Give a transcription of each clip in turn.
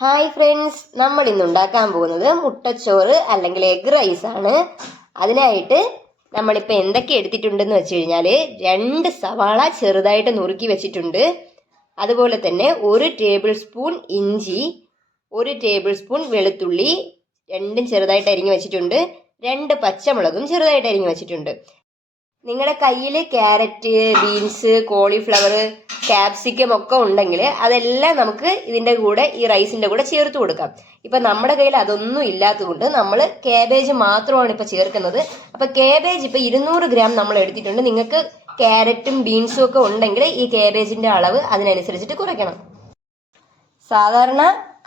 Hi friends, നമ്മൾ ഇന്ന് ഉണ്ടാക്കാൻ പോകുന്നത് മുട്ടച്ചോറ് അല്ലെങ്കിൽ എഗ് റൈസ് ആണ്. അതിനായിട്ട് നമ്മളിപ്പോൾ എന്തൊക്കെ എടുത്തിട്ടുണ്ടെന്ന് വെച്ച് കഴിഞ്ഞാൽ 2 സവാള ചെറുതായിട്ട് നുറുക്കി വെച്ചിട്ടുണ്ട്. അതുപോലെ തന്നെ 1 ടേബിൾ സ്പൂൺ ഇഞ്ചി, 1 ടേബിൾ സ്പൂൺ വെളുത്തുള്ളി രണ്ടും ചെറുതായിട്ട് അരിഞ്ഞു വെച്ചിട്ടുണ്ട്. 2 പച്ചമുളകും ചെറുതായിട്ട് അരിഞ്ഞു വെച്ചിട്ടുണ്ട്. നിങ്ങളുടെ കയ്യിൽ ക്യാരറ്റ്, ബീൻസ്, കോളിഫ്ലവർ, ക്യാപ്സിക്കം ഒക്കെ ഉണ്ടെങ്കിൽ അതെല്ലാം നമുക്ക് ഇതിൻ്റെ കൂടെ ഈ റൈസിൻ്റെ കൂടെ ചേർത്ത് കൊടുക്കാം. ഇപ്പം നമ്മുടെ കയ്യിൽ അതൊന്നും ഇല്ലാത്തതുകൊണ്ട് നമ്മൾ കാബേജ് മാത്രമാണ് ഇപ്പോൾ ചേർക്കുന്നത്. അപ്പോൾ കാബേജ് ഇപ്പോൾ 200 ഗ്രാം നമ്മൾ എടുത്തിട്ടുണ്ട്. നിങ്ങൾക്ക് ക്യാരറ്റും ബീൻസും ഒക്കെ ഉണ്ടെങ്കിൽ ഈ കാബേജിൻ്റെ അളവ് അതിനനുസരിച്ചിട്ട് കുറയ്ക്കണം. സാധാരണ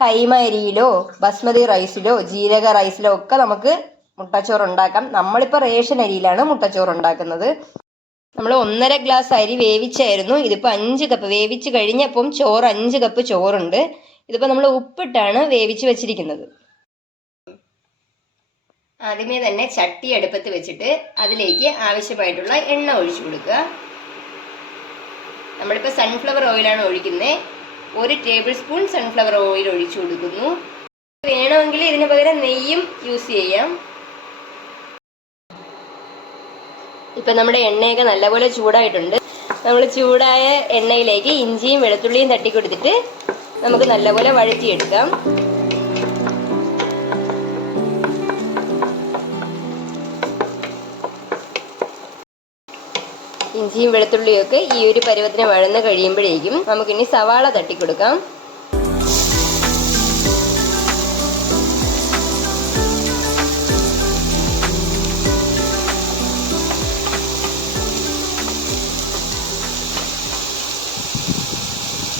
കൈമ അരിയിലോ ബസ്മതി റൈസിലോ ജീരക റൈസിലോ ഒക്കെ നമുക്ക് മുട്ടച്ചോറ് ഉണ്ടാക്കാം. നമ്മളിപ്പോൾ റേഷൻ അരിയിലാണ് മുട്ടച്ചോറ് ഉണ്ടാക്കുന്നത്. നമ്മൾ 1.5 ഗ്ലാസ് അരി വേവിച്ചായിരുന്നു. ഇതിപ്പോൾ 5 കപ്പ് വേവിച്ച് കഴിഞ്ഞപ്പം ചോറ് 5 കപ്പ് ചോറുണ്ട്. ഇതിപ്പോൾ നമ്മൾ ഉപ്പിട്ടാണ് വേവിച്ച് വെച്ചിരിക്കുന്നത്. ആദ്യമേ തന്നെ ചട്ടി അടുപ്പത്ത് വെച്ചിട്ട് അതിലേക്ക് ആവശ്യമായിട്ടുള്ള എണ്ണ ഒഴിച്ചു കൊടുക്കുക. നമ്മളിപ്പോൾ സൺഫ്ലവർ ഓയിലാണ് ഒഴിക്കുന്നത്. 1 ടേബിൾ സ്പൂൺ സൺഫ്ലവർ ഓയിൽ ഒഴിച്ചു കൊടുക്കുന്നു. വേണമെങ്കിൽ ഇതിന് പകരം നെയ്യും യൂസ് ചെയ്യാം. ഇപ്പം നമ്മുടെ എണ്ണയൊക്കെ നല്ലപോലെ ചൂടായിട്ടുണ്ട്. നമ്മൾ ചൂടായ എണ്ണയിലേക്ക് ഇഞ്ചിയും വെളുത്തുള്ളിയും തട്ടിക്കൊടുത്തിട്ട് നമുക്ക് നല്ലപോലെ വഴറ്റിയെടുക്കാം. ഇഞ്ചിയും വെളുത്തുള്ളിയും ഒക്കെ ഈ ഒരു പരുവത്തിന് വഴന്ന് കഴിയുമ്പോഴേക്കും നമുക്കിനി സവാള തട്ടിക്കൊടുക്കാം.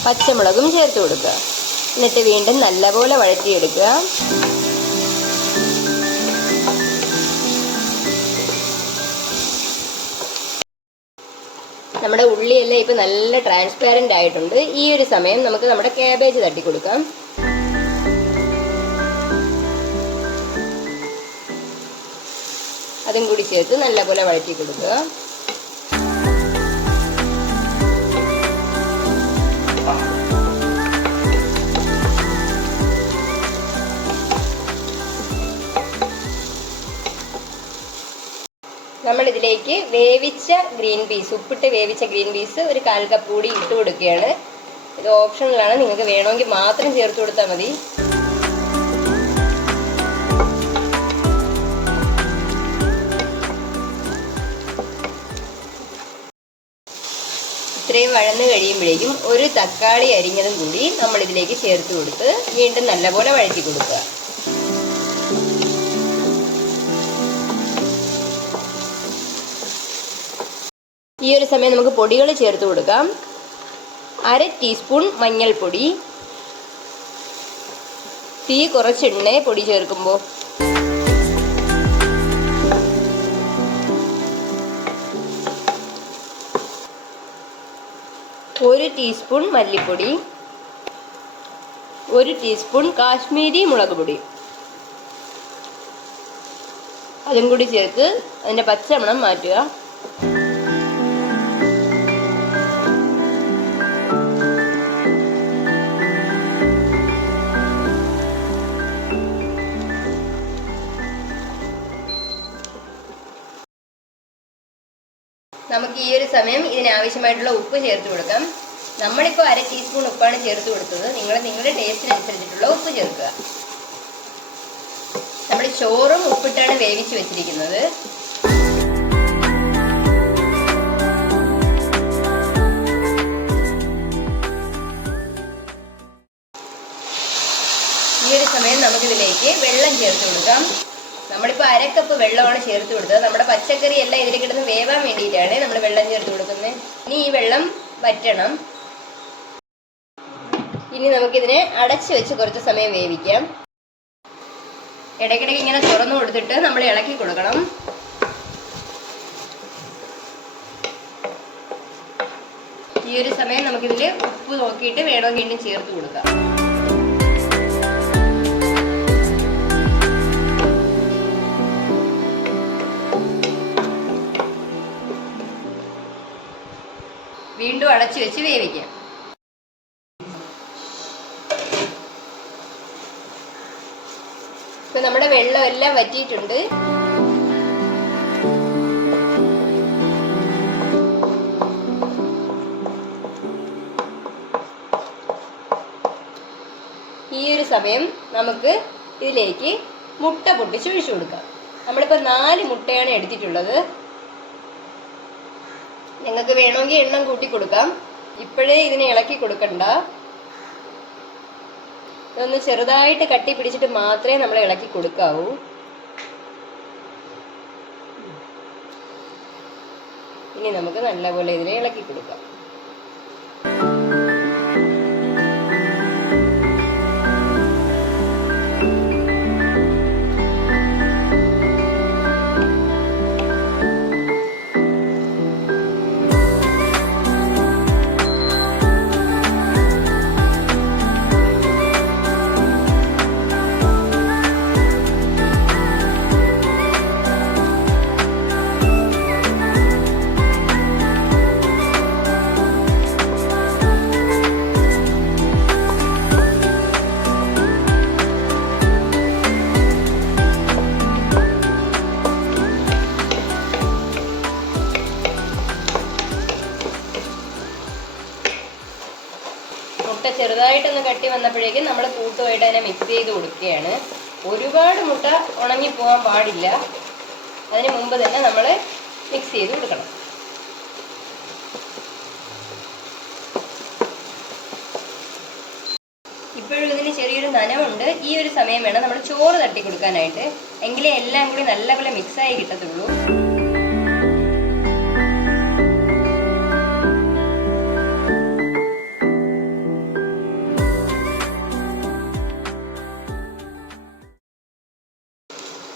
പച്ചമുളകും ചേർത്ത് കൊടുക്കുക. എന്നിട്ട് വീണ്ടും നല്ലപോലെ വഴറ്റിയെടുക്കുക. നമ്മുടെ ഉള്ളിയെല്ലാം ഇപ്പം നല്ല ട്രാൻസ്പാരൻ്റ് ആയിട്ടുണ്ട്. ഈ ഒരു സമയം നമുക്ക് നമ്മുടെ കാബേജ് തട്ടിക്കൊടുക്കാം. അതും കൂടി ചേർത്ത് നല്ലപോലെ വഴറ്റി കൊടുക്കുക. നമ്മളിതിലേക്ക് വേവിച്ച ഗ്രീൻ പീസ്, ഉപ്പിട്ട് വേവിച്ച ഗ്രീൻ പീസ് ഒരു 1/4 കപ്പ് കൂടി ഇട്ട് കൊടുക്കുകയാണ്. ഇത് ഓപ്ഷണലാണ്, നിങ്ങൾക്ക് വേണമെങ്കിൽ മാത്രം ചേർത്ത് കൊടുത്താൽ മതി. ഇത്രയും വഴന്ന് കഴിയുമ്പോഴേക്കും ഒരു തക്കാളി അരിഞ്ഞതും കൂടി നമ്മളിതിലേക്ക് ചേർത്ത് കൊടുത്ത് വീണ്ടും നല്ലപോലെ വഴറ്റി കൊടുക്കുക. ഈ ഒരു സമയം നമുക്ക് പൊടികൾ ചേർത്ത് കൊടുക്കാം. 1/2 ടീസ്പൂൺ മഞ്ഞൾപ്പൊടി. തീ കുറച്ചിടണേ പൊടി ചേർക്കുമ്പോൾ. 1 ടീസ്പൂൺ മല്ലിപ്പൊടി. 1 ടീസ്പൂൺ കാശ്മീരി മുളക് പൊടി. അതും കൂടി ചേർത്ത് അതിൻ്റെ പച്ചമണം മാറ്റുക. നമുക്ക് ഈ ഒരു സമയം ഇതിനാവശ്യമായിട്ടുള്ള ഉപ്പ് ചേർത്ത് കൊടുക്കാം. നമ്മളിപ്പോൾ 1/2 ടീസ്പൂൺ ഉപ്പാണ് ചേർത്ത് കൊടുത്തത്. നിങ്ങളുടെ ടേസ്റ്റിനനുസരിച്ചിട്ടുള്ള ഉപ്പ് ചേർക്കുക. നമ്മൾ ചോറും ഉപ്പിട്ടാണ് വേവിച്ച് വെച്ചിരിക്കുന്നത്. ഈ ഒരു സമയം നമുക്കിതിലേക്ക് വെള്ളം ചേർത്ത് കൊടുക്കാം. നമ്മളിപ്പോൾ 1/2 കപ്പ് വെള്ളമാണ് ചേർത്ത് കൊടുത്തത്. നമ്മുടെ പച്ചക്കറി എല്ലാം ഇതിൽ കിടന്ന് വേവാൻ വേണ്ടിയിട്ടാണ് നമ്മൾ വെള്ളം ചേർത്ത് കൊടുക്കുന്നത്. ഇനി ഈ വെള്ളം വറ്റണം. ഇനി നമുക്കിതിനെ അടച്ചു വെച്ച് കുറച്ച് സമയം വേവിക്കാം. ഇടയ്ക്കിടയ്ക്ക് ഇങ്ങനെ തുറന്നു കൊടുത്തിട്ട് നമ്മൾ ഇളക്കി കൊടുക്കണം. ഈ ഒരു സമയം നമുക്കിതിൽ ഉപ്പ് നോക്കിയിട്ട് വേണമെങ്കിൽ വീണ്ടും ചേർത്ത് കൊടുക്കാം. വീണ്ടും അടച്ചു വെച്ച് വേവിക്കാം. ഇപ്പൊ നമ്മുടെ വെള്ളം എല്ലാം വറ്റിയിട്ടുണ്ട്. ഈ ഒരു സമയം നമുക്ക് ഇതിലേക്ക് മുട്ട പൊട്ടിച്ചൊഴിച്ചു കൊടുക്കാം. നമ്മളിപ്പോൾ 4 മുട്ടയാണ് എടുത്തിട്ടുള്ളത്. നിങ്ങൾക്ക് വേണമെങ്കിൽ എണ്ണം കൂട്ടി കൊടുക്കാം. ഇപ്പോഴേ ഇതിനെ ഇളക്കി കൊടുക്കണ്ട. ഇതൊന്ന് ചെറുതായിട്ട് കട്ടി പിടിച്ചിട്ട് മാത്രമേ നമ്മൾ ഇളക്കി കൊടുക്കാവൂ. ഇനി നമുക്ക് നല്ലപോലെ ഇതിനെ ഇളക്കി കൊടുക്കാം. മുട്ട ചെറുതായിട്ടൊന്ന് കട്ടി വന്നപ്പോഴേക്കും നമ്മൾ കൂട്ടുമായിട്ട് അതിനെ മിക്സ് ചെയ്ത് കൊടുക്കുകയാണ്. ഒരുപാട് മുട്ട ഉണങ്ങിപ്പോകാൻ പാടില്ല. അതിന് മുമ്പ് തന്നെ നമ്മൾ മിക്സ് ചെയ്ത് കൊടുക്കണം. ഇപ്പോഴും ഇതിന് ചെറിയൊരു നനവുണ്ട്. ഈ ഒരു സമയം വേണം നമ്മൾ ചോറ് തട്ടി കൊടുക്കാനായിട്ട്. എങ്കിലേ എല്ലാം കൂടി നല്ലപോലെ മിക്സായി കിട്ടത്തുള്ളൂ.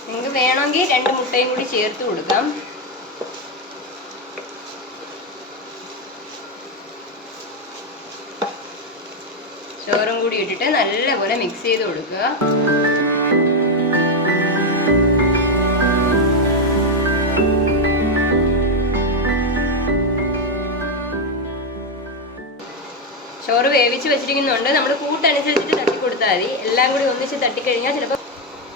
നിങ്ങൾക്ക് വേണമെങ്കിൽ 2 മുട്ടയും കൂടി ചേർത്ത് കൊടുക്കാം. ചോറും കൂടി ഇട്ടിട്ട് നല്ലപോലെ മിക്സ് ചെയ്ത് കൊടുക്കുക. ചോറ് വേവിച്ച് വെച്ചിരിക്കുന്നുണ്ട്. നമ്മൾ കൂട്ടനുസരിച്ചിട്ട് തട്ടി കൊടുത്താൽ മതി. എല്ലാം കൂടി ഒന്നിച്ച് തട്ടിക്കഴിഞ്ഞാൽ ചിലപ്പോൾ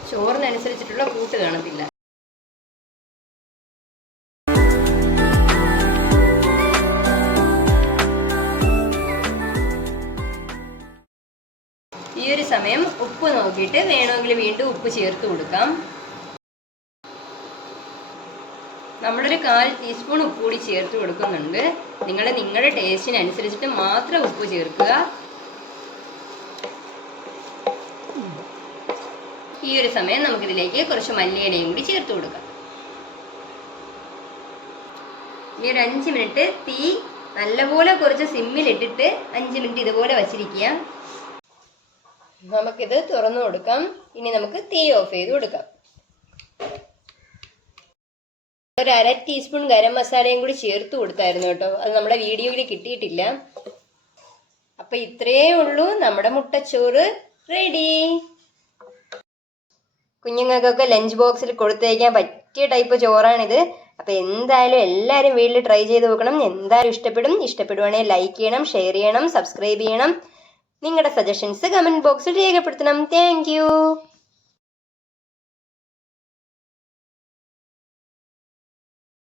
ചോറിനനുസരിച്ചിട്ടുള്ള കൂട്ട് കാണത്തില്ല. ഈ ഒരു സമയം ഉപ്പ് നോക്കിയിട്ട് വേണമെങ്കിൽ വീണ്ടും ഉപ്പ് ചേർത്ത് കൊടുക്കാം. നമ്മളൊരു 1/4 ടീസ്പൂൺ ഉപ്പ് കൂടി ചേർത്ത് കൊടുക്കുന്നുണ്ട്. നിങ്ങളുടെ ടേസ്റ്റിനനുസരിച്ചിട്ട് മാത്രം ഉപ്പ് ചേർക്കുക. ഈ ഒരു സമയം നമുക്കിതിലേക്ക് കുറച്ച് മല്ലിയിലയും കൂടി ചേർത്ത് കൊടുക്കാം. ഈ ഒരു 5 മിനിറ്റ് തീ നല്ലപോലെ കുറച്ച് സിമ്മിലിട്ടിട്ട് 5 മിനിറ്റ് ഇതുപോലെ വച്ചിരിക്കുക. നമുക്കിത് തുറന്നു കൊടുക്കാം. ഇനി നമുക്ക് തീ ഓഫ് ചെയ്ത് കൊടുക്കാം. ഒരു 1/2 ടീസ്പൂൺ ഗരം മസാലയും കൂടി ചേർത്ത് കൊടുത്തായിരുന്നു കേട്ടോ. അത് നമ്മുടെ വീഡിയോയിൽ കിട്ടിയിട്ടില്ല. അപ്പം ഇത്രയേ ഉള്ളൂ, നമ്മുടെ മുട്ടച്ചോറ് റെഡി. കുഞ്ഞുങ്ങൾക്കൊക്കെ ലഞ്ച് ബോക്സിൽ കൊടുത്തേക്കാൻ പറ്റിയ ടൈപ്പ് ചോറാണിത്. അപ്പം എന്തായാലും എല്ലാവരും വീട്ടിൽ ട്രൈ ചെയ്ത് നോക്കണം. എന്തായാലും ഇഷ്ടപ്പെടുവാണെങ്കിൽ ലൈക്ക് ചെയ്യണം, ഷെയർ ചെയ്യണം, സബ്സ്ക്രൈബ് ചെയ്യണം. നിങ്ങളുടെ സജഷൻസ് കമൻറ്റ് ബോക്സിൽ രേഖപ്പെടുത്തണം. Thank you.